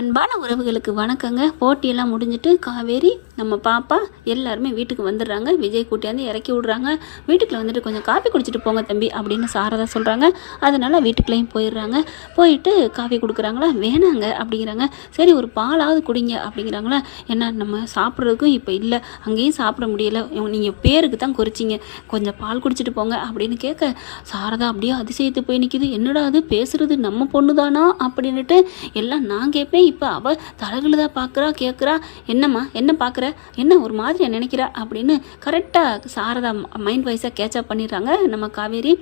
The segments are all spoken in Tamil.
அன்பான உறவுகளுக்கு வணக்கங்க. போட்டியெல்லாம் முடிஞ்சிட்டு காவேரி நம்ம பாப்பா எல்லாருமே வீட்டுக்கு வந்துடுறாங்க. விஜய் கூட்டியாந்து இறக்கி விட்றாங்க. வீட்டுக்குள்ள வந்துட்டு கொஞ்சம் காஃபி குடிச்சிட்டு போங்க தம்பி அப்படின்னு சாரதா சொல்கிறாங்க. அதனால் வீட்டுக்குள்ளேயும் போயிடுறாங்க. போயிட்டு காஃபி கொடுக்குறாங்களா, வேணாங்க அப்படிங்கிறாங்க. சரி ஒரு பாலாவது குடிங்க அப்படிங்கிறாங்களா. ஏன்னா நம்ம சாப்பிட்றதுக்கும் இப்போ இல்லை, அங்கேயும் சாப்பிட முடியலை, நீங்கள் பேருக்கு தான் குறிச்சிங்க, கொஞ்சம் பால் குடிச்சிட்டு போங்க அப்படின்னு கேட்க சாரதா அப்படியே அதிசயத்து போய் நிற்கிது. என்னடா அது பேசுகிறது நம்ம பொண்ணு தானா அப்படின்ட்டு எல்லாம் நான் கேட்பேன். இப்போ அவள் தலைகளுதான் பார்க்குறா, கேட்குறா. என்னம்மா என்ன பார்க்குற, என்ன ஒரு மாதிரி நினைக்கிறா அப்படின்னு கரெக்டாக சாரதா மைண்ட் வைஸாக கேட்சப் பண்ணிடுறாங்க. நம்ம காவேரி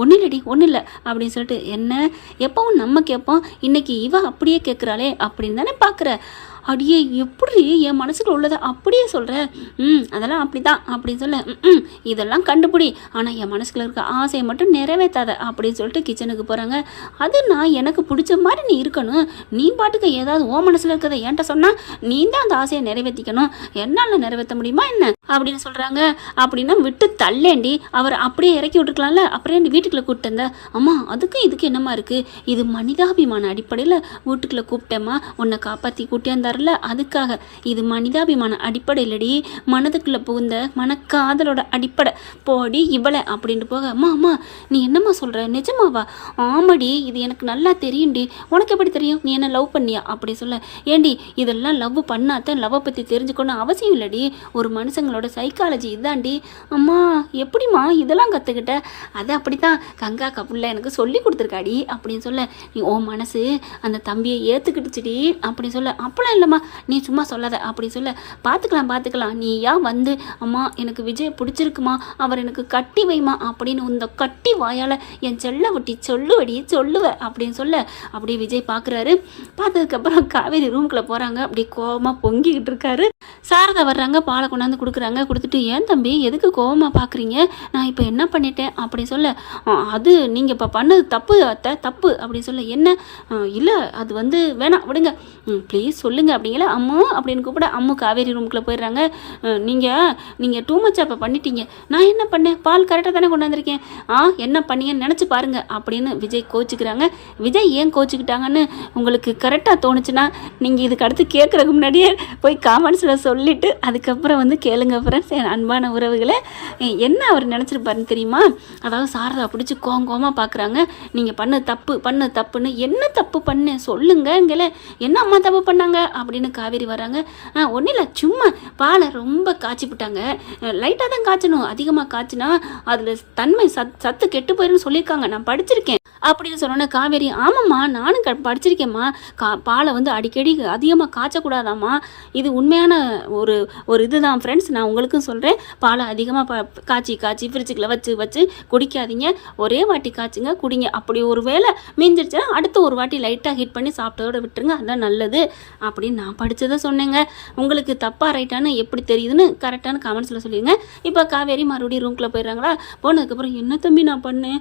ஒன்றும் இல்லடி ஒன்றும் இல்லை அப்படின்னு சொல்லிட்டு, என்ன எப்பவும் நம்ம கேட்போம், இன்னைக்கு இவ அப்படியே கேட்குறாளே அப்படின்னு தானே பார்க்குற. அடியே எப்படி என் மனசுக்குள்ள உள்ளதை அப்படியே சொல்கிற, அதெல்லாம் அப்படி தான் அப்படின்னு சொல்ல, இதெல்லாம் கண்டுபிடி, ஆனால் என் மனசுக்குள்ள இருக்க ஆசையை மட்டும் நிறைவேற்றாத அப்படின்னு சொல்லிட்டு கிச்சனுக்கு போகிறாங்க. அது நான் எனக்கு பிடிச்ச மாதிரி நீ இருக்கணும், நீ பாட்டுக்கு ஏதாவது ஓ மனசில் இருக்கிறத என்கிட்ட சொன்னால் நீ தான் அந்த ஆசையை நிறைவேற்றிக்கணும், என்னால் நிறைவேற்ற முடியுமா என்ன அப்படின்னு சொல்கிறாங்க. அப்படின்னா விட்டு தள்ளேண்டி, அவர் அப்படியே இறக்கி விட்டுருக்கலாம்ல, அப்புறம் வீட்டுக்குள்ளே கூப்பிட்டு வந்த. அம்மா அதுக்கு இதுக்கு என்னம்மா இருக்குது, இது மனிதாபிமான அடிப்படையில் வீட்டுக்குள்ளே கூப்பிட்டேம்மா, உன்னை காப்பாற்றி கூட்டியாந்தார்ல, அதுக்காக. இது மனிதாபிமான அடிப்படை இல்லடி, மனதுக்குள்ளே புகுந்த மனக்காதலோட அடிப்படை. போடி இவளை அப்படின்ட்டு போக, அம்மா அம்மா நீ என்னம்மா சொல்கிற, நிஜமாவா? ஆமாடி இது எனக்கு நல்லா தெரியும்டி. உனக்கு எப்படி தெரியும், நீ என்ன லவ் பண்ணியா அப்படி சொல்ல. ஏண்டி இதெல்லாம் லவ் பண்ணாதான் லவ்வை பற்றி தெரிஞ்சுக்கணும் அவசியம் இல்லடி, ஒரு மனுஷங்களோட சைக்காலஜி இதாண்டி. அம்மா எப்படிம்மா இதெல்லாம் கற்றுக்கிட்ட? அது அப்படித்தான் கங்கா கப்புள்ள எனக்கு சொல்லி கொடுத்துருக்காடி அப்படின்னு சொல்ல. நீ ஓ மனசு அந்த தம்பியை ஏற்றுக்கிட்டுச்சுடி அப்படின்னு சொல்ல. அப்பெல்லாம் இல்லைம்மா நீ சும்மா சொல்லாத அப்படி சொல்ல. பார்த்துக்கலாம் நீ ஏன் வந்து, அம்மா எனக்கு விஜய் பிடிச்சிருக்குமா, அவர் எனக்கு கட்டி வைமா அப்படின்னு இந்த கட்டி வாயால் என் செல்ல ஒட்டி சொல்லுவ அப்படின்னு சொல்ல. அப்படியே விஜய் பார்க்குறாரு. பார்த்ததுக்கப்புறம் காவேரி ரூம்குள்ளே போகிறாங்க. அப்படியே கோபமாக பொங்கிக்கிட்டு இருக்காரு. சாரதா வர்றாங்க, பாலை கொண்டாந்து கொடுக்குறாங்க. கொடுத்துட்டு, ஏன் தம்பி எதுக்கு கோபமாக பார்க்குறீங்க, நான் இப்போ என்ன பண்ணிட்டேன் அப்படி சொல்ல. அது நீங்கள் இப்போ பண்ணது தப்பு அத்தை, தப்பு அப்படி சொல்ல. என்ன இல்லை அது வந்து வேணாம் விடுங்க, ப்ளீஸ் சொல்லுங்கள் அப்படிங்கிற. அம்மு அப்படின்னு கூப்பிட அம்மு காவேரி ரூமுக்குள்ளே போயிடுறாங்க. நீங்கள் டூ மச் அப்போ பண்ணிட்டீங்க, நான் என்ன பண்ணேன், பால் கரெக்டாக தானே கொண்டாந்துருக்கேன், என்ன பண்ணீங்கன்னு நினச்சி பாருங்க அப்படின்னு விஜய் கோச்சிக்கிறாங்க. விஜய் ஏன் கோச்சிக்கிட்டாங்கன்னு உங்களுக்கு கரெக்டாக தோணுச்சுன்னா நீங்கள் இதுக்கு அடுத்து கேட்குறதுக்கு முன்னாடியே போய் காமெண்ட்ஸில் சொல்லிவிட்டு அதுக்கப்புறம் வந்து கேளுங்க ஃப்ரெண்ட்ஸ். என் அன்பான உறவுகளை என்ன அவர் நினச்சிருப்பாருன்னு தெரியுமா? அதாவது சாரதா பிடிச்சி கோவமாக பார்க்குறாங்க. நீங்கள் பண்ண தப்புன்னு. என்ன தப்பு பண்ணேன் சொல்லுங்கங்களே, என்ன அம்மா தப்பு பண்ணாங்க அப்படின்னு காவேரி வராங்க. ஒன்றும் இல்லை, சும்மா பாலை ரொம்ப காய்ச்சி விட்டாங்க, லைட்டாக தான் காய்ச்சணும், அதிகமாக காய்ச்சினா அதில் தன்மை சத்து கெட்டு போயிருன்னு சொல்லியிருக்காங்க, நான் படிச்சிருக்கேன் அப்படின்னு சொன்னோன்னே காவேரி, ஆமாம்மா நானும் படிச்சிருக்கேம்மா, பாலை வந்து அடிக்கடி அதிகமாக காய்ச்சக்கூடாதாம்மா, இது உண்மையான ஒரு இதுதான் ஃப்ரெண்ட்ஸ், நான் உங்களுக்கும் சொல்கிறேன். பாலை அதிகமாக காய்ச்சி ஃப்ரிட்ஜுக்குள்ள வச்சு குடிக்காதீங்க, ஒரே வாட்டி காய்ச்சுங்க குடிங்க. அப்படி ஒரு வேளை மீஞ்சிருச்சுன்னா அடுத்த ஒரு வாட்டி லைட்டாக ஹீட் பண்ணி சாப்பிட்டோட விட்டுருங்க, அதுதான் நல்லது அப்படின்னு நான் படித்ததை சொன்னேங்க. உங்களுக்கு தப்பாக ரைட்டானு எப்படி தெரியுதுன்னு கரெக்டான கமெண்ட்ஸில் சொல்லிடுங்க. இப்போ காவேரி மறுபடியும் ரூம்குள்ளே போயிடுறாங்களா. போனதுக்கப்புறம் என்ன தம்பி நான் பண்ணேன்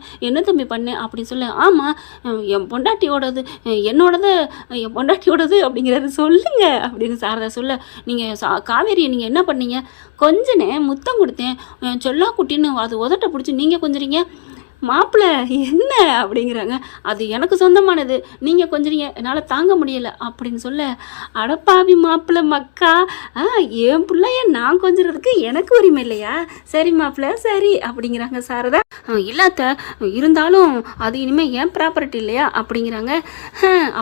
அப்படின்னு சொல்ல. ஆமாம் என் பொண்டாட்டியோடது என் பொண்டாட்டியோடது அப்படிங்கிறது சொல்லுங்க அப்படின்னு சாரதா சொல்ல. நீங்கள் காவேரியை நீங்கள் என்ன பண்ணீங்க, கொஞ்சனே முத்தம் கொடுத்தேன் சொல்லா குட்டின்னு அது உதட்ட பிடிச்சி நீங்கள் கொஞ்சறீங்க, மாப்பிள்ளை என்ன அப்படிங்கிறாங்க. அது எனக்கு சொந்தமானது, நீங்கள் கொஞ்சம் என்னால் தாங்க முடியலை அப்படின்னு சொல்ல. அடப்பாவி மாப்பிள்ளை மக்கா, என் பிள்ளைய நான் கொஞ்சறதுக்கு எனக்கு உரிமை இல்லையா, சரி மாப்பிள்ளை சரி அப்படிங்கிறாங்க சாரதா. இல்லாத இருந்தாலும் அது இனிமேல் ஏன் ப்ராப்பர்ட்டி இல்லையா அப்படிங்கிறாங்க.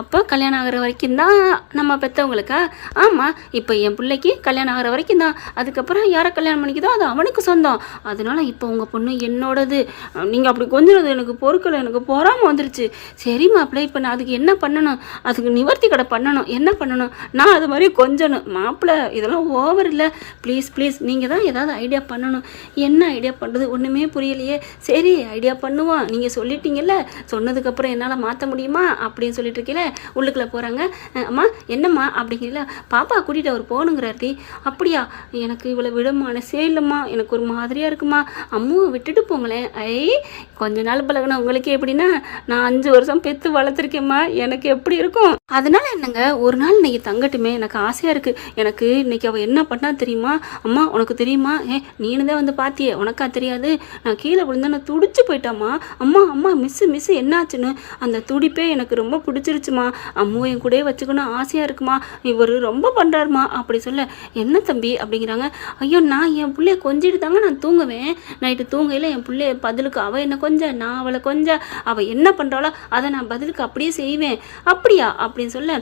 அப்போ கல்யாணம் ஆகிற வரைக்கும் தான் நம்ம பெற்றவங்களுக்கா? ஆமாம், இப்போ என் பிள்ளைக்கு கல்யாணம் ஆகிற வரைக்கும் தான், அதுக்கப்புறம் யாரை கல்யாணம் பண்ணிக்குதோ அது அவனுக்கு சொந்தம், அதனால இப்போ உங்கள் பொண்ணு என்னோடது, நீங்கள் அப்படி கொஞ்சம் எனக்கு பொறுக்கலை, எனக்கு பொறாமல் வந்துருச்சு. சரி மாப்பிள்ளை இப்போ நான் அதுக்கு என்ன பண்ணணும், அதுக்கு நிவர்த்தி கடை பண்ணணும், என்ன பண்ணணும், நான் அது மாதிரி கொஞ்சணும். மாப்பிள்ளை இதெல்லாம் ஓவர் இல்லை, ப்ளீஸ் நீங்கள் தான் ஏதாவது ஐடியா பண்ணணும். என்ன ஐடியா பண்ணுறது ஒன்றுமே புரியலையே. சரி ஐடியா பண்ணுவோம், நீங்கள் சொல்லிட்டீங்கல்ல, சொன்னதுக்கப்புறம் என்னால் மாற்ற முடியுமா அப்படின்னு சொல்லிட்டு இருக்கீங்களே. உள்ளுக்குள்ளே போகிறாங்க. அம்மா என்னம்மா அப்படிங்கிறீங்களா, பாப்பா கூட்டிகிட்டு அவர் போகணுங்கிறாரு. அப்படியா, எனக்கு இவ்வளோ விட மனசே இல்லைம்மா, எனக்கு ஒரு மாதிரியாக இருக்குமா, அம்முவை விட்டுட்டு போங்களேன். கொஞ்ச நாள் பழகின உங்களுக்கு எப்படின்னா நான் 5 வருஷம் பெற்று வளர்த்துருக்கேம்மா, எனக்கு எப்படி இருக்கும்? அதனால என்னங்க, ஒரு நாள் இன்னைக்கு தங்கட்டுமே, எனக்கு ஆசையாக இருக்குது. எனக்கு இன்னைக்கு அவள் என்ன பண்ணா தெரியுமா? அம்மா உனக்கு தெரியுமா? நீனு தான் வந்து பார்த்தியே, உனக்கா தெரியாது? நான் கீழே விழுந்தா நான் துடிச்சு போயிட்டாம்மா. அம்மா அம்மா மிஸ்ஸு என்னாச்சுன்னு. அந்த துடிப்பே எனக்கு ரொம்ப பிடிச்சிருச்சுமா. அம்முவை என் கூடயே வச்சுக்கணும் ஆசையாக இருக்குமா. இவர் ரொம்ப பண்ணுறாருமா அப்படி சொல்ல. என்ன தம்பி அப்படிங்கிறாங்க. ஐயோ நான் என் பிள்ளைய கொஞ்சிட்டு தாங்க நான் தூங்குவேன். நைட்டு தூங்கையில் என் பிள்ளைய பதிலுக்கு அவள் என்ன நான் அவளை அவள் என்ன பண்ணுறாளோ அதை நான் பதிலுக்கு அப்படியே செய்வேன். அப்படியா அப்படின்னு சொல்ல.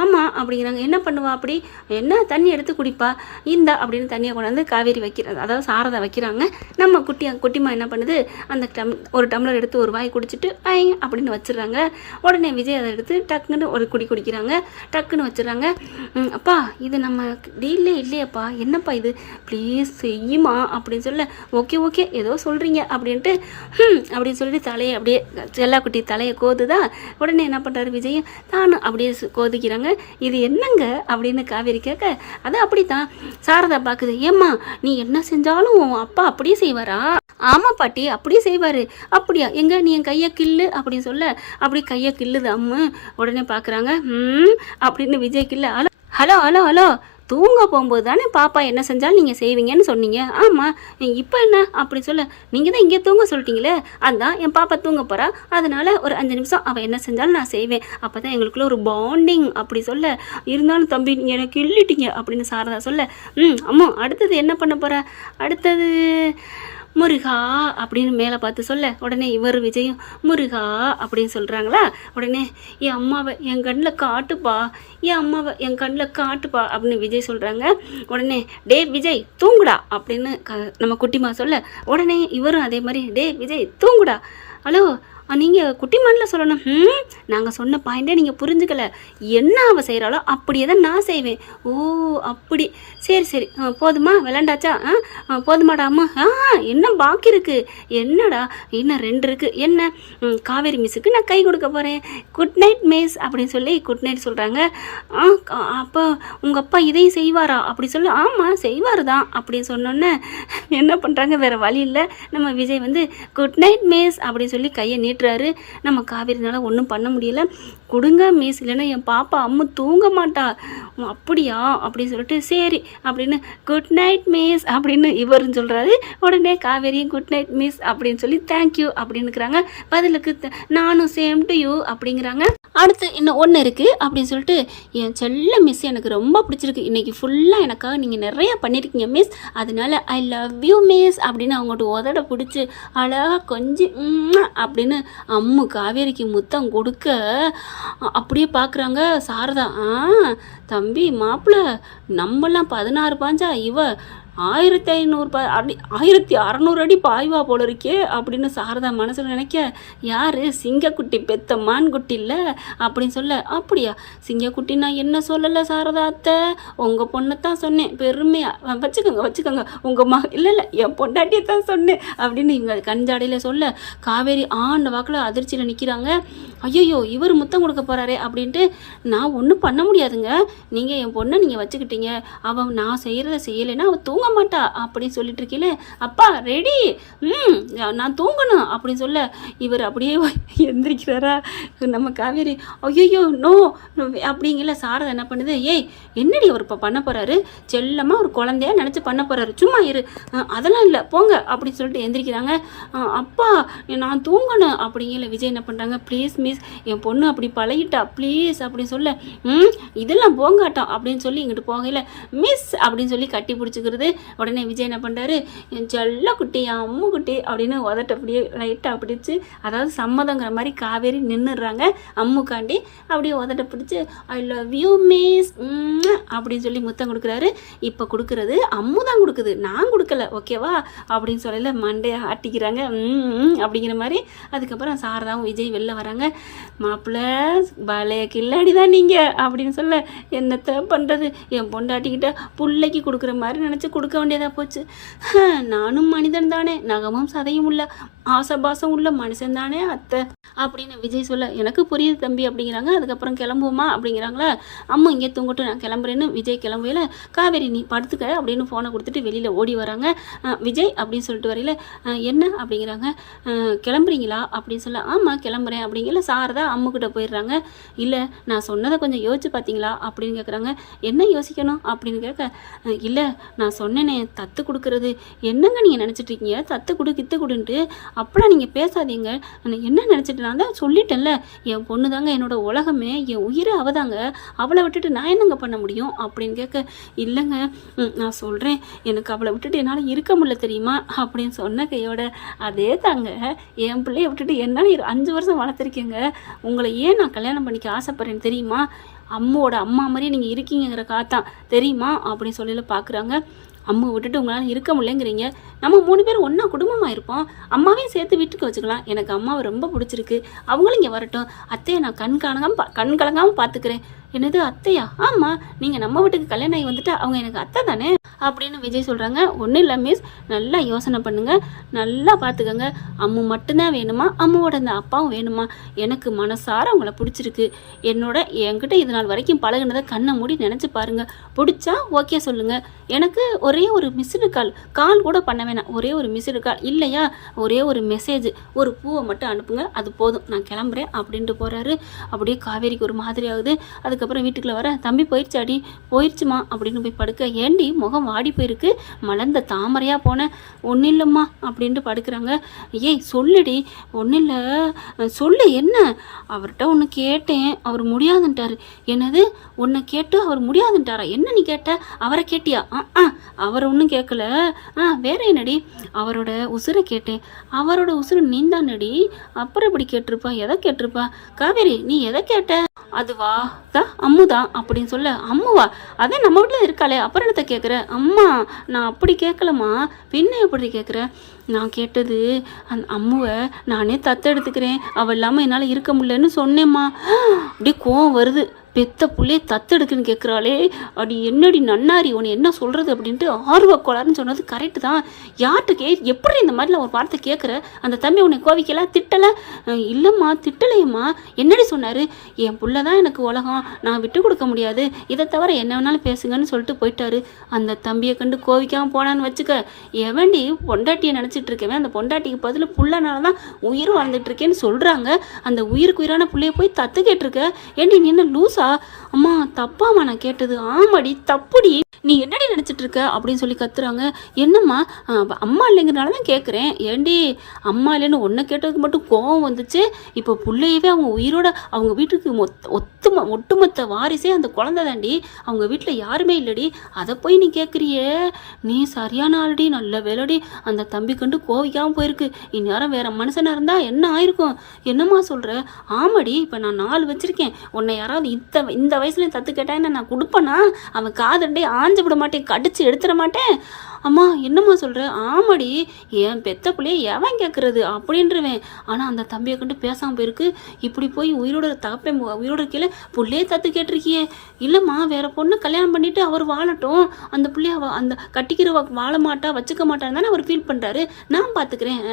ஆமாம் அப்படிங்கிறாங்க. என்ன பண்ணுவா அப்படி? என்ன தண்ணி எடுத்து குடிப்பா, இந்த அப்படின்னு தண்ணியை கொண்டாந்து காவேரி வைக்கிறாங்க, அதாவது சாரதா வைக்கிறாங்க. நம்ம குட்டிமா என்ன பண்ணுது, அந்த ஒரு டம்ளர் எடுத்து ஒரு வாய் குடிச்சிட்டு அப்படின்னு வச்சிடுறாங்க. உடனே விஜய் அதை எடுத்து டக்குன்னு ஒரு குடிக்கிறாங்க, டக்குன்னு வச்சிடுறாங்க. அப்பா இது நம்ம டீல்லே இல்லையாப்பா, என்னப்பா இது, ப்ளீஸ் செய்யுமா அப்படின்னு சொல்ல. ஓகே ஏதோ சொல்கிறீங்க அப்படின்ட்டு அப்படின்னு சொல்லிட்டு தலையை அப்படியே செல்லாக்குட்டி தலையை கோதுதா. உடனே என்ன பண்ணுறாரு விஜய், தானும் அப்படியே கோதிக்கிறாங்க. இது என்னங்க அப்படின்னு காவேரி கேட்க, அது அப்படித்தான். சாரதா பார்க்குது. ஏம்மா நீ என்ன செஞ்சாலும் உன் அப்பா அப்படியே செய்வாரா? ஆமாம் பாட்டி அப்படியே செய்வார். அப்படியா, எங்க நீ என் கையை கில்லு அப்படின்னு சொல்ல. அப்படி கையை கில்லுது அம்மு. உடனே பார்க்குறாங்க. அப்படின்னு விஜய் கில்ல. ஹலோ ஹலோ ஹலோ தூங்க போகும்போது தானே பாப்பா என்ன செஞ்சாலும் நீங்கள் செய்வீங்கன்னு சொன்னீங்க. ஆமாம் இப்போ என்ன அப்படி சொல்ல. நீங்கள் தான் இங்கே தூங்க சொல்லிட்டீங்களே, அதான் என் பாப்பா தூங்க போகிறா, அதனால் ஒரு 5 நிமிஷம் அவள் என்ன செஞ்சாலும் நான் செய்வேன், அப்போ தான் எங்களுக்குள்ள ஒரு பாண்டிங் அப்படி சொல்ல. இருந்தாலும் தம்பி நீங்கள் எனக்கு இல்லிட்டீங்க அப்படின்னு சாரதா சொல்ல. அம்மா அடுத்தது என்ன பண்ண போகிற? அடுத்தது முருகா அப்படின்னு மேலே பார்த்து சொல்ல. உடனே இவர் விஜயும் முருகா அப்படின்னு சொல்கிறாங்களா. உடனே என் அம்மாவை என் கண்ணில் காட்டுப்பா, என் அம்மாவை என் கண்ணில் காட்டுப்பா அப்படின்னு விஜய் சொல்கிறாங்க. உடனே டே விஜய் தூங்குடா அப்படின்னு நம்ம குட்டிமா சொல்ல. உடனே இவரும் அதே மாதிரி டே விஜய் தூங்குடா. ஹலோ நீங்கள் குட்டிமானில் சொல்லணும். நாங்கள் சொன்ன பாயிண்டே நீங்கள் புரிஞ்சுக்கல. என்ன அவள் செய்கிறாளோ அப்படியே தான் நான் செய்வேன். ஓ அப்படி, சரி போதுமா, விளாண்டாச்சா? போதுமாடா அம்மா? என்ன பாக்கி இருக்குது? என்னடா இன்னும் 2 இருக்குது. என்ன? காவேரி மிஸ்ஸுக்கு நான் கை கொடுக்க போகிறேன். குட் நைட் மிஸ் அப்படின்னு சொல்லி குட் நைட் சொல்கிறாங்க. அப்போ உங்கள் அப்பா இதையும் செய்வாரா அப்படி சொல்லி. ஆமாம் செய்வார் தான் அப்படின்னு சொன்னோன்னே என்ன பண்ணுறாங்க, வேறு வழி இல்லை. நம்ம விஜய் வந்து குட் நைட் மிஸ் அப்படின்னு சொல்லி கையை நீட்டுறாரு. நம்ம காவேரினால ஒன்றும் பண்ண முடியல. கொடுங்க மிஸ், இல்லைன்னா என் பாப்பா அம்மு தூங்க மாட்டா. அப்படியா அப்படின்னு சொல்லிட்டு சரி அப்படின்னு குட் நைட் மிஸ் அப்படின்னு இவருன்னு சொல்கிறாரு. உடனே காவேரியும் குட் நைட் மிஸ் அப்படின்னு சொல்லி தேங்க்யூ அப்படின்னுக்கிறாங்க. பதிலுக்கு நானும் சேம் டு யூ அப்படிங்கிறாங்க. அடுத்து இன்னும் ஒன்று இருக்குது அப்படின்னு சொல்லிட்டு, என் செல்ல மிஸ் எனக்கு ரொம்ப பிடிச்சிருக்கு, இன்றைக்கி ஃபுல்லாக எனக்காக நீங்கள் நிறைய பண்ணியிருக்கீங்க மிஸ், அதனால ஐ லவ் யூ மிஸ் அப்படின்னு அவங்கள்ட்ட உதட பிடிச்சி அழகாக கொஞ்சம் அப்படின்னு அம்மு காவேரிக்கு முத்தம் கொடுக்க. அப்படியே பார்க்குறாங்க சாரதா. தம்பி மாப்பிள்ள நம்மலாம் 16 பாஞ்சா, இவ 1500 அடி 1600 அடி பாய்வா போல இருக்கே அப்படின்னு சாரதா மனசில் நினைக்க. யார்? சிங்கக்குட்டி பெத்த மான்குட்டி இல்லை அப்படின்னு சொல்ல. அப்படியா சிங்கக்குட்டி நான் என்ன சொல்லலை சாரதா அத்தை, உங்கள் பொண்ணை தான் சொன்னேன், பெருமையாக வச்சுக்கோங்க உங்கள் இல்லை என் பொண்டாட்டியை தான் சொன்னேன் அப்படின்னு இவங்க கஞ்சாடையில் சொல்ல. காவேரி ஆண்ட வாக்கில் அதிர்ச்சியில் நிற்கிறாங்க. ஐயோ இவர் முத்தம் கொடுக்க போகிறாரே அப்படின்ட்டு. நான் ஒன்றும் பண்ண முடியாதுங்க, நீங்கள் என் பொண்ணை நீங்கள் வச்சுக்கிட்டீங்க, அவன் நான் செய்கிறத செய்யலைன்னா அவள் தூங்க மாட்டா அப்படின்னு சொல்லிட்டு இருக்கீங்களே. அப்பா ரெடி, நான் தூங்கணும் அப்படின்னு சொல்ல. இவர் அப்படியே எந்திரிக்கிறாரா நம்ம காவேரி. ஐயோ நோ அப்படிங்கல. சாரதா என்ன பண்ணுது, ஏய் என்னடி அவர் இப்போ பண்ண போகிறாரு, செல்லமாக ஒரு குழந்தைய நினச்சி பண்ண போகிறாரு, சும்மா இரு, அதெல்லாம் இல்லை போங்க அப்படின்னு சொல்லிட்டு எந்திரிக்கிறாங்க. அப்பா நான் தூங்கணும் அப்படிங்கல. விஜய் என்ன பண்ணுறாங்க, ப்ளீஸ் மிஸ் என் பொண்ணு அப்படி பழகிட்டா ப்ளீஸ் அப்படின்னு சொல்ல. இதெல்லாம் போங்காட்டம் அப்படின்னு சொல்லி இங்கிட்டு போகையில் மிஸ் அப்படின்னு சொல்லி கட்டி பிடிச்சிக்கிறது. உடனே விஜய் என்ன பண்ணுறாரு, என் செல்ல குட்டி என் அம்மு குட்டி அப்படின்னு உதட்ட அப்படியே லைட்டாக பிடிச்சி, அதாவது சம்மதங்கிற மாதிரி காவேரி நின்றுடுறாங்க அம்முக்காண்டி. அப்படியே உதட்ட பிடிச்சி ஐ லவ் யூ மிஸ் அப்படின்னு சொல்லி முத்தம் கொடுக்குறாரு. இப்போ கொடுக்குறது அம்மு தான் கொடுக்குது, நான் கொடுக்கல ஓகேவா அப்படின்னு சொல்லல. மண்டையை ஆட்டிக்கிறாங்க அப்படிங்கிற மாதிரி. அதுக்கப்புறம் சாரதாவும் விஜய் வெளில வராங்க. மாப்பிள்ள பழைய கில்லாடி தான் நீங்கள் அப்படின்னு சொல்ல. என்னத்தை பண்ணுறது, என் பொண்டாட்டிக்கிட்ட பிள்ளைக்கு கொடுக்குற மாதிரி நினச்சி கொடுக்க வேண்டியதாக போச்சு. நானும் மனிதன் தானே, நகமும் சதையும் உள்ள ஆசபாசம் உள்ள மனுஷன் தானே அத்தை அப்படின்னு விஜய் சொல்ல, எனக்கு புரியுது தம்பி அப்படிங்கிறாங்க. அதுக்கப்புறம் கிளம்புவோமா அப்படிங்கிறாங்களா. அம்மா இங்கே தூங்கட்டும், நான் கிளம்புறேன்னு விஜய் கிளம்புவேல, காவேரி நீ படுத்துக்க அப்படின்னு ஃபோனை கொடுத்துட்டு வெளியில் ஓடி வராங்க. விஜய் அப்படின்னு சொல்லிட்டு வரையில, என்ன அப்படிங்கிறாங்க. கிளம்புறீங்களா அப்படின்னு சொல்ல, ஆமாம் கிளம்புறேன் அப்படிங்கல. சாரதா அம்முக்கிட்ட போயிடுறாங்க. இல்லை நான் சொன்னதை கொஞ்சம் யோசிச்சு பார்த்தீங்களா அப்படின்னு கேட்குறாங்க. என்ன யோசிக்கணும் அப்படின்னு கேட்க, இல்லை நான் சொன்னேனே தத்து கொடுக்கறது, என்னங்க நீங்கள் நினச்சிட்டு இருக்கீங்க, தத்து கொடு கித்து கொடுன்ட்டு அப்பலாம் நீங்கள் பேசாதீங்க. என்ன நினச்சிட்டு, நான் தான் சொல்லிட்டேன்ல, என் பொண்ணு தாங்க என்னோட உலகமே, என் உயிரை அவதாங்க, அவளை விட்டுட்டு நான் என்னங்க பண்ண முடியும் அப்படின்னு கேட்க, இல்லைங்க நான் சொல்கிறேன், எனக்கு அவளை விட்டுட்டு என்னால் இருக்க முடியல தெரியுமா அப்படின்னு சொன்ன கையோட, அதே தாங்க என் பிள்ளைய விட்டுட்டு என்னால் 5 வருஷம் வளர்த்துருக்கேங்க, உங்களை ஏன் நான் கல்யாணம் பண்ணிக்க ஆசைப்பட்றேன்னு தெரியுமா, அம்மாவோட அம்மா மாதிரியே நீங்கள் இருக்கீங்கிற காத்தான் தெரியுமா அப்படின்னு சொல்லல பார்க்குறாங்க. அம்மா விட்டுட்டு உங்களால் இருக்க முடியலங்கிறீங்க, நம்ம 3 பேரும் ஒன்றா குடும்பமாக இருப்போம், அம்மாவையும் சேர்த்து வீட்டுக்கு வச்சுக்கலாம், எனக்கு அம்மாவை ரொம்ப பிடிச்சிருக்கு, அவங்களும் இங்கே வரட்டும், அத்தையை நான் கண் கலங்காமல் பார்த்துக்கிறேன். என்னது அத்தையா? ஆமாம், நீங்கள் நம்ம வீட்டுக்கு கல்யாணம் ஆகி வந்துட்டா அவங்க எனக்கு அத்தை தானே அப்படின்னு விஜய் சொல்கிறாங்க. ஒன்றும் இல்லை மிஸ், நல்லா யோசனை பண்ணுங்கள், நல்லா பார்த்துக்கங்க, அம்மு மட்டும்தான் வேணுமா, அம்மாவோட இந்த அப்பாவும் வேணுமா, எனக்கு மனசார அவங்கள பிடிச்சிருக்கு, என்கிட்ட இது நாள் வரைக்கும் பழகுனதை கண்ணை மூடி நினச்சி பாருங்கள், பிடிச்சா ஓகே சொல்லுங்கள், எனக்கு ஒரே ஒரு மிஸ்டு கால் கூட பண்ண வேணாம், ஒரே ஒரு மிஸ்டு கால், இல்லையா ஒரே ஒரு மெசேஜ், ஒரு பூவை மட்டும் அனுப்புங்க, அது போதும், நான் கிளம்புறேன் அப்படின்ட்டு போகிறாரு. அப்படியே காவேரிக்கு ஒரு மாதிரி ஆகுது. அதுக்கப்புறம் வீட்டுக்குள்ளே வர, தம்பி போயிடுச்சாடி, போயிடுச்சுமா அப்படின்னு போய் படுக்க, ஏண்டி முகம் வாடி போயிருக்கு, மலர்ந்த தாமரையாக போனேன், ஒன்றும் இல்லைம்மா அப்படின்ட்டு படுக்கிறாங்க. ஏய் சொல்லுடி, ஒன்றும் இல்லை சொல்லு, என்ன, அவர்கிட்ட ஒன்று கேட்டேன், அவர் முடியாதுன்ட்டார். என்னது உன்னை கேட்டு அவர் முடியாதுன்ட்டாரா, என்ன நீ கேட்ட, அவரை கேட்டியா? அவர் ஒன்றும் கேட்கல. வேற என்னடி, அவரோட உசுரை கேட்டேன், அவரோட உசுறு நீந்தானடி, அப்புறம் இப்படி கேட்டிருப்பா, எதை கேட்டிருப்பா, காவேரி நீ எதை கேட்ட, அதுவா தான் அம்முதான் அப்படின்னு சொல்ல, அம்முவா அதே நம்ம வீட்டில் இருக்காளே, அப்புறம் என்னத்தை கேட்குற, அம்மா நான் அப்படி கேட்கலம்மா, பின்ன எப்படி கேட்குற, நான் கேட்டது அந்த அம்முவை நானே தத்தெடுத்துக்கிறேன், அவள் இல்லாமல் என்னால் இருக்க முடியலன்னு சொன்னேம்மா. அப்படியே கோவம் வருது, பெத்த புள்ளையே தத்தெடுக்குன்னு கேட்குறாளே, அப்படி என்னடி நன்னாரி உன்னை என்ன சொல்கிறது அப்படின்ட்டு ஆர்வக்கோளாறுன்னு சொன்னது கரெக்டு தான், யார்கிட்ட எப்படி இந்த மாதிரிலாம் ஒரு வார்த்தை கேட்குற, அந்த தம்பி உன்னை கோவிக்கலாம் திட்டலை, இல்லைம்மா திட்டலையம்மா, என்னடி சொன்னார், என் புள்ள தான் எனக்கு உலகம், நான் விட்டு கொடுக்க முடியாது, இதை தவிர என்ன வேணாலும் பேசுங்கன்னு சொல்லிட்டு போயிட்டாரு. அந்த தம்பியை கண்டு கோவிக்காமல் போனான்னு வச்சுக்க, எவன்டி பொண்டாட்டியை நினச்சிட்டு இருக்கவன், அந்த பொண்டாட்டிக்கு பதில் புள்ளனால தான் உயிர் வாழ்ந்துட்டுருக்கேன்னு சொல்கிறாங்க, அந்த உயிருக்கு உயிரான பிள்ளைய போய் தத்து கேட்டிருக்க, ஏண்டி நீ என்ன லூஸா, அம்மா தப்பாம்மா நான் கேட்டது, ஆமாடி தப்புடி, நீ என்னடி நினச்சிட்டு இருக்க அப்படின்னு சொல்லி கத்துறாங்க. என்னம்மா, அம்மா இல்லைங்கிறனால தான் கேட்குறேன், ஏண்டி அம்மா இல்லைன்னு ஒன்றை கேட்டதுக்கு மட்டும் கோவம் வந்துச்சு, இப்போ பிள்ளையவே அவங்க உயிரோட அவங்க வீட்டுக்கு ஒட்டுமொத்த வாரிசே அந்த குழந்தை தாண்டி, அவங்க வீட்டில் யாருமே இல்லடி, அதை போய் நீ கேட்குறியே, நீ சரியான ஆல்டி, நல்ல வேலடி, அந்த தம்பி கண்டு கோவிக்காமல் போயிருக்கு, இந்நேரம் வேற மனுஷனாக இருந்தால் என்ன ஆயிருக்கும், என்னம்மா சொல்கிற, ஆமாடி இப்போ நான் 4 வச்சுருக்கேன், உன்னை யாராவது இந்த வயசுல தத்து கேட்டான்னு நான் கொடுப்பேனா, அவன் காதண்டே ஆஞ்சு விட மாட்டேன், கடிச்சு எடுத்துட மாட்டேன், அம்மா என்னம்மா சொல்கிற, ஆமாடி என் பெத்த பிள்ளைய எவன் கேட்குறது அப்படின்றவேன், ஆனால் அந்த தம்பியை கண்டு பேசாமல் போயிருக்கு, இப்படி போய் உயிரோட கீழே பிள்ளையே தத்து கேட்டிருக்கியே, இல்லைம்மா வேற பொண்ணு கல்யாணம் பண்ணிட்டு அவர் வாழட்டும், அந்த பிள்ளைய அந்த கட்டிக்கிற வாழ மாட்டா வச்சுக்க மாட்டான்னு தானே அவர் ஃபீல் பண்ணுறாரு, நான் பார்த்துக்கிறேன்,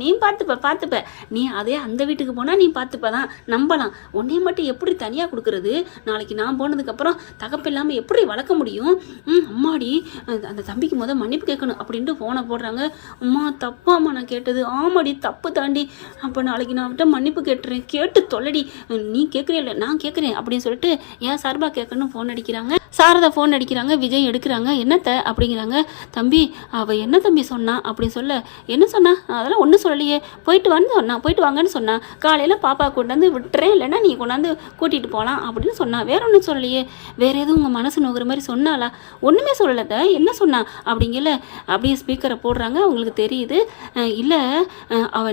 நீ பார்த்துப்ப, நீ அதே அந்த வீட்டுக்கு போனால் நீ பார்த்துப்பதான், நம்பலாம், உன்னைய மட்டும் எப்படி தனியாக கொடுக்குறது, நாளைக்கு நான் போனதுக்கப்புறம் தகப்பு இல்லாமல் எப்படி வளர்க்க முடியும், அம்மாடி அந்த தம்பிக்கு மன்னிப்பு கேட்கணும் அப்படின்ட்டு ஃபோனை போடுறாங்க. அம்மா தப்பாம்மா நான் கேட்டது, ஆமாடி தப்பு தாண்டி, அப்போ நாளைக்கு நான் அவர்கிட்ட மன்னிப்பு கேட்டுறேன், கேட்டு தொல்லடி, நீ கேட்குறே இல்லை நான் கேட்குறேன் அப்படின்னு சொல்லிட்டு ஏன் சார்பாக கேட்கணும் ஃபோன் அடிக்கிறாங்க. சாரதா ஃபோன் அடிக்கிறாங்க, விஜய் எடுக்கிறாங்க. என்னத்த அப்படிங்கிறாங்க. தம்பி அவள் என்ன தம்பி சொன்னா அப்படின்னு சொல்ல, என்ன சொன்னா, அதெல்லாம் ஒன்றும் சொல்லலையே, போயிட்டு வாங்கன்னு சொன்னா, காலையில் பாப்பா கொண்டாந்து விட்டுறேன், இல்லைன்னா நீ கொண்டாந்து கூட்டிகிட்டு போகலாம் அப்படின்னு சொன்னா, வேற ஒன்றும் சொல்லலையே, வேற எதுவும் உங்கள் மனசு நோக்கிற மாதிரி சொன்னாலா, ஒன்றுமே சொல்லலை, என்ன சொன்னா அப்படிங்கல, அப்படியே ஸ்பீக்கரை போடுறாங்க. உங்களுக்கு தெரியுது, இல்லை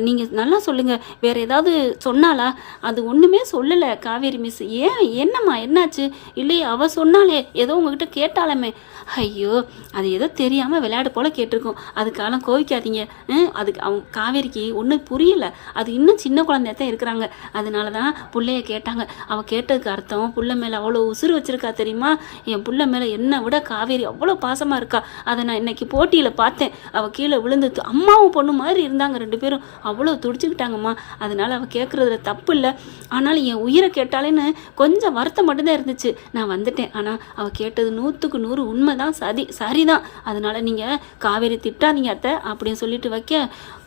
நீங்கள் நல்லா சொல்லுங்கள், வேறு ஏதாவது சொன்னாலா, அது ஒன்றுமே சொல்லலை காவேரி மிஸ், ஏன் என்னம்மா என்னாச்சு, இல்லையே அவள் சொன்னாலே ஏதோ உங்ககிட்ட கேட்டாலுமே. ஐயோ, அது ஏதோ தெரியாமல் விளையாடு போல் கேட்டிருக்கோம், அதுக்காலம் கோவிக்காதீங்க. அதுக்கு அவங்க காவேரிக்கு ஒன்றும் புரியல, அது இன்னும் சின்ன குழந்தையத்தான் இருக்கிறாங்க, அதனால தான் புள்ளைய கேட்டாங்க. அவள் கேட்டதுக்கு அர்த்தம் புள்ள மேலே அவ்வளோ உசுறு வச்சிருக்கா தெரியுமா? என் புள்ள மேலே என்னை விட காவேரி அவ்வளோ பாசமாக இருக்கா. அதை நான் இன்னைக்கு போட்டியில் பார்த்தேன். அவள் கீழே விழுந்து அம்மாவும் பொண்ணு மாதிரி இருந்தாங்க, 2 பேரும் அவ்வளோ துடிச்சுக்கிட்டாங்கம்மா. அதனால அவள் கேட்குறதுல தப்பு இல்லை, ஆனாலும் என் உயிரை கேட்டாலேன்னு கொஞ்சம் வருத்தம் மட்டும்தான் இருந்துச்சு. நான் வந்துட்டேன். ஆனால் அவள் கேட்டது 100க்கு 100 உண்மை தான், சரிதான். அதனால நீங்கள் காவேரி திட்டாதீங்க அத்தை அப்படின்னு சொல்லிட்டு வைக்க,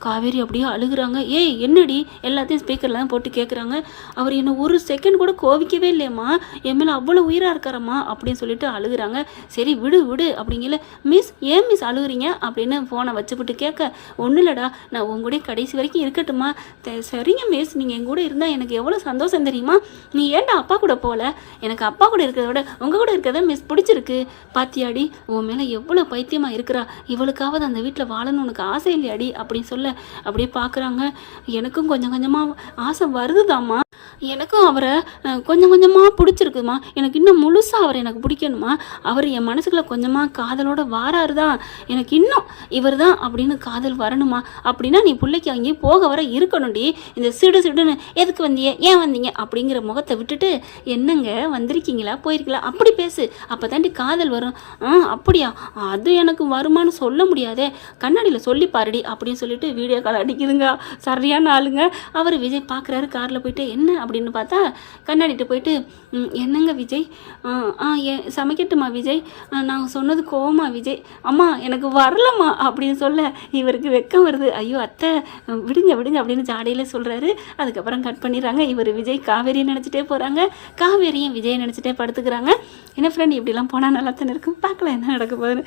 காவேரி அப்படியே அழுகுறாங்க. ஏய் என்னடி, எல்லாத்தையும் ஸ்பீக்கரில் தான் போட்டு கேட்குறாங்க. அவர் என்னை ஒரு செகண்ட் கூட கோவிக்கவே இல்லையம்மா, என் மேலே அவ்வளோ உயிராக இருக்காரம்மா அப்படின்னு சொல்லிட்டு அழுகுறாங்க. சரி விடு விடு அப்படிங்கல. மிஸ் ஏன் மிஸ் அழுகுறீங்க அப்படின்னு ஃபோனை வச்சுக்கிட்டு கேட்க, ஒன்றும் இல்லைடா, நான் உங்கூட கடைசி வரைக்கும் இருக்கட்டுமா? சரிங்க மிஸ், நீங்கள் என் கூட இருந்தால் எனக்கு எவ்வளோ சந்தோஷம் தெரியுமா? நீ ஏன்டா அப்பா கூட போகல? எனக்கு அப்பா கூட இருக்கிறத விட உங்கள் கூட இருக்கிறத மிஸ் பிடிச்சிருக்கு. பாத்தியாடி, உன் மேலே எவ்வளோ பைத்தியமாக இருக்கிறா, இவளுக்காவது அந்த வீட்டில் வாழணும் உனக்கு ஆசை இல்லையாடி அப்படின்னு சொல்ல அப்படியே பார்க்குறாங்க. எனக்கும் கொஞ்சம் கொஞ்சமாக ஆசை வருதுதாம்மா, எனக்கும் அவரை கொஞ்சம் கொஞ்சமாக பிடிச்சிருக்குமா, எனக்கு இன்னும் முழுசாக அவரை எனக்கு பிடிக்கணுமா, அவர் என் மனசுக்குள்ள கொஞ்சமாக காதலோட வாராரு தான், எனக்கு இன்னும் இவர் தான் அப்படின்னு காதல் வரணுமா? அப்படின்னா நீ பிள்ளைக்கு அங்கேயும் போக வர இருக்கணும்டி. இந்த சிடுன்னு எதுக்கு வந்தீங்க, ஏன் வந்தீங்க அப்படிங்கிற முகத்தை விட்டுட்டு, என்னங்க வந்திருக்கீங்களா போயிருக்கீங்களா அப்படி பேசு, அப்போ தாண்டி காதல் வரும். அப்படியா, அது எனக்கு வருமானு சொல்ல முடியாதே, கண்ணாடியில் சொல்லி பாருடி அப்படின்னு சொல்லிட்டு வீடியோ கால் அடிக்குதுங்க. சரியான ஆளுங்க. அவர் விஜய் பார்க்குறாரு, காரில் போயிட்டு என்ன அப்படின்னு பார்த்தா கண்ணாடிட்டு போயிட்டு, என்னங்க விஜய், சமைக்கட்டுமா விஜய், நான் சொன்னது கோவமா விஜய், அம்மா எனக்கு வரலம்மா அப்படின்னு சொல்ல இவருக்கு வெக்கம் வருது. ஐயோ அத்தை விடுங்க விடுங்க அப்படின்னு ஜாடையில் சொல்கிறாரு. அதுக்கப்புறம் கட் பண்ணிடுறாங்க. இவர் விஜய் காவேரியை நினச்சிட்டே போகிறாங்க, காவேரியும் விஜயை நினச்சிட்டே படுத்துக்கிறாங்க. என்ன ஃப்ரெண்ட் இப்படிலாம் போனால் நல்லா தானே இருக்கும், பார்க்கலாம் என்ன நடக்க போகுதுன்னு.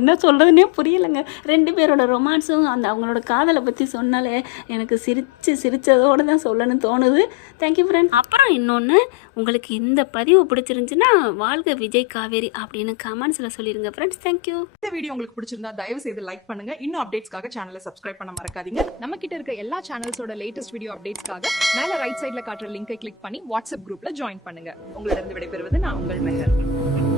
என்ன சொல்கிறதுனே புரியலைங்க. 2 பேரோட ரொமான்ஸும் அந்த அவங்களோட காதலை பற்றி சொன்னாலே எனக்கு சிரிச்சதோடு தான் சொல்லணும்னு தோணுது. Thank you friend. அப்புறம் இன்னொன்று, உங்களுக்கு இந்த பதிவு பிடிச்சிருந்துச்சுன்னா வாழ்க விஜய் காவேரி அப்படின்னு கமெண்ட்ஸில் சொல்லிடுங்க ஃப்ரெண்ட்ஸ். தேங்க்யூ. இந்த வீடியோ உங்களுக்கு பிடிச்சிருந்தா தயவு செய்து லைக் பண்ணுங்க. இன்னும் அப்டேட்ஸ்க்காக சேனலை சப்ஸ்கிரைப் பண்ண மறக்காதீங்க. நம்ம கிட்ட இருக்க எல்லா சேனல்ஸோட லேட்டஸ்ட் வீடியோ அப்டேட்ஸ்க்காக மேல ரைட் சைட்ல காட்டுற லிங்கை கிளிக் பண்ணி வாட்ஸ்அப் குரூப்ல ஜாயின் பண்ணுங்க. உங்களிடம் விடைபெறுவது நான் உங்கள் மெஹர்.